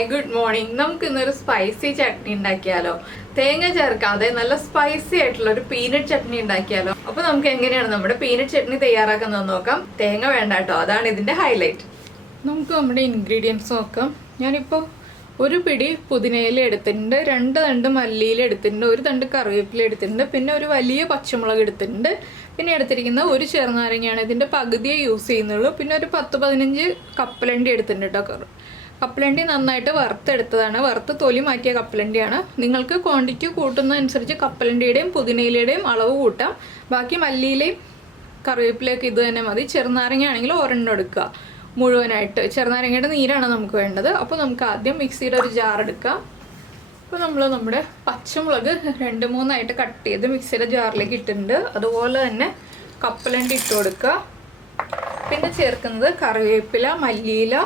Hi good morning. നമുക്ക് ഇന്നൊരു spicy chutney ഉണ്ടാക്കിയാലോ? തേങ്ങ ചേർക്കാതെ നല്ല സ്പൈസി ആയിട്ടുള്ള ഒരു പീനട്ട് ചട്നി ഉണ്ടാക്കിയാലോ? അപ്പൊ നമുക്ക് എങ്ങനെയാണ് നമ്മുടെ പീനട്ട് ചട്നി തയ്യാറാക്കുന്നത് നോക്കാം. തേങ്ങ വേണ്ട കേട്ടോ, അതാണ് ഇതിന്റെ ഹൈലൈറ്റ്. നമുക്ക് നമ്മുടെ ഇൻഗ്രീഡിയൻസ് നോക്കാം. ഞാനിപ്പോൾ ഒരു പിടി പുതിനയില എടുത്തിട്ടുണ്ട്, 2 തണ്ട് മല്ലിയില എടുത്തിട്ടുണ്ട്, 1 തണ്ട് കറിവേപ്പില എടുത്തിട്ടുണ്ട്, പിന്നെ ഒരു വലിയ പച്ചമുളക് എടുത്തിട്ടുണ്ട്, പിന്നെ എടുത്തിരിക്കുന്ന ഒരു ചെറുനാരങ്ങയാണ്. ഇതിൻ്റെ പകുതിയെ യൂസ് ചെയ്യുന്നുള്ളൂ. പിന്നെ ഒരു 10-15 കപ്പലണ്ടി എടുത്തിട്ടുണ്ട് കേട്ടോ. കപ്പലണ്ടി നന്നായിട്ട് വറുത്തെടുത്തതാണ്, വറുത്ത് തൊലി മാറ്റിയ കപ്പലണ്ടിയാണ്. നിങ്ങൾക്ക് ക്വാണ്ടിറ്റി കൂട്ടുന്നതനുസരിച്ച് കപ്പലണ്ടിയുടെയും പുതിനയിലയുടെയും അളവ് കൂട്ടാം. ബാക്കി മല്ലിയിലയും കറിവേപ്പിലയൊക്കെ ഇത് തന്നെ മതി. ചെറുനാരങ്ങ ആണെങ്കിൽ ഒരെണ്ണം എടുക്കുക മുഴുവനായിട്ട്. ചെറുനാരങ്ങയുടെ നീരാണ് നമുക്ക് വേണ്ടത്. അപ്പോൾ നമുക്ക് ആദ്യം മിക്സിയുടെ ഒരു ജാർ എടുക്കാം. അപ്പോൾ നമ്മൾ നമ്മുടെ പച്ചമുളക് 2-3 കട്ട് ചെയ്ത് മിക്സിയുടെ ജാറിലേക്ക് ഇട്ടിട്ടുണ്ട്. അതുപോലെ തന്നെ കപ്പലണ്ടി ഇട്ട് കൊടുക്കുക. പിന്നെ ചേർക്കുന്നത് കറിവേപ്പില, മല്ലിയില,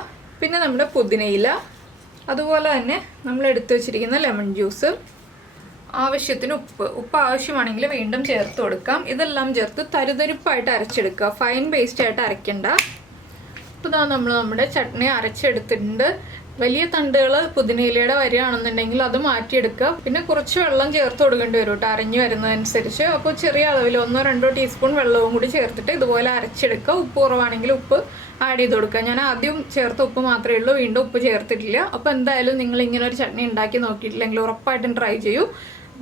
പിന്നെ നമ്മുടെ പുതിനയില, അതുപോലെ തന്നെ നമ്മൾ എടുത്തു വെച്ചിരിക്കുന്ന ലെമൺ ജ്യൂസ്, ആവശ്യത്തിന് ഉപ്പ് ആവശ്യമാണെങ്കിൽ വീണ്ടും ചേർത്ത് കൊടുക്കാം. ഇതെല്ലാം ചേർത്ത് തരിതരിപ്പായിട്ട് അരച്ചെടുക്കുക, ഫൈൻ പേസ്റ്റ് ആയിട്ട് അരയ്ക്കണ്ട. അപ്പോൾ ഇതാ നമ്മൾ നമ്മുടെ ചട്നി അരച്ചെടുത്തിട്ടുണ്ട്. വലിയ തണ്ടുകൾ പുതിനയിലയുടെ വരികയാണെന്നുണ്ടെങ്കിൽ അത് മാറ്റിയെടുക്കുക. പിന്നെ കുറച്ച് വെള്ളം ചേർത്ത് കൊടുക്കേണ്ടി വരും കേട്ടോ, അരഞ്ഞു വരുന്നതനുസരിച്ച്. അപ്പോൾ ചെറിയ അളവിൽ 1-2 ടീസ്പൂൺ വെള്ളവും കൂടി ചേർത്തിട്ട് ഇതുപോലെ അരച്ചെടുക്കുക. ഉപ്പ് കുറവാണെങ്കിൽ ഉപ്പ് ആഡ് ചെയ്ത് കൊടുക്കുക. ഞാൻ ആദ്യം ചേർത്ത ഉപ്പ് മാത്രമേ ഉള്ളൂ, വീണ്ടും ഉപ്പ് ചേർത്തിട്ടില്ല. അപ്പോൾ എന്തായാലും നിങ്ങൾ ഇങ്ങനെ ഒരു ചട്നി ഉണ്ടാക്കി നോക്കിയിട്ടില്ലെങ്കിൽ ഉറപ്പായിട്ടും ട്രൈ ചെയ്യൂ.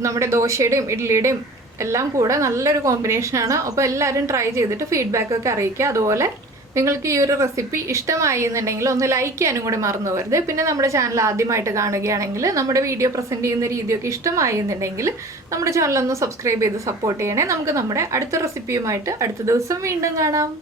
നമ്മുടെ ദോശയുടെയും ഇഡ്ഡലിയുടെയും എല്ലാം കൂടെ നല്ലൊരു കോമ്പിനേഷനാണ്. അപ്പോൾ എല്ലാവരും ട്രൈ ചെയ്തിട്ട് ഫീഡ്ബാക്കൊക്കെ അറിയിക്കുക. അതുപോലെ നിങ്ങൾക്ക് ഈ ഒരു റെസിപ്പി ഇഷ്ടമായി എന്നുണ്ടെങ്കിൽ ഒന്ന് ലൈക്ക് ചെയ്യാനും കൂടി മറന്നു പോകരുത്. പിന്നെ നമ്മുടെ ചാനൽ ആദ്യമായിട്ട് കാണുകയാണെങ്കിൽ നമ്മുടെ വീഡിയോ പ്രസൻറ്റ് ചെയ്യുന്ന രീതിയൊക്കെ ഇഷ്ടമായി എന്നുണ്ടെങ്കിൽ നമ്മുടെ ചാനൽ ഒന്ന് സബ്സ്ക്രൈബ് ചെയ്ത് സപ്പോർട്ട് ചെയ്യണേ. നമുക്ക് നമ്മുടെ അടുത്ത റെസിപ്പിയുമായിട്ട് അടുത്ത ദിവസം വീണ്ടും കാണാം.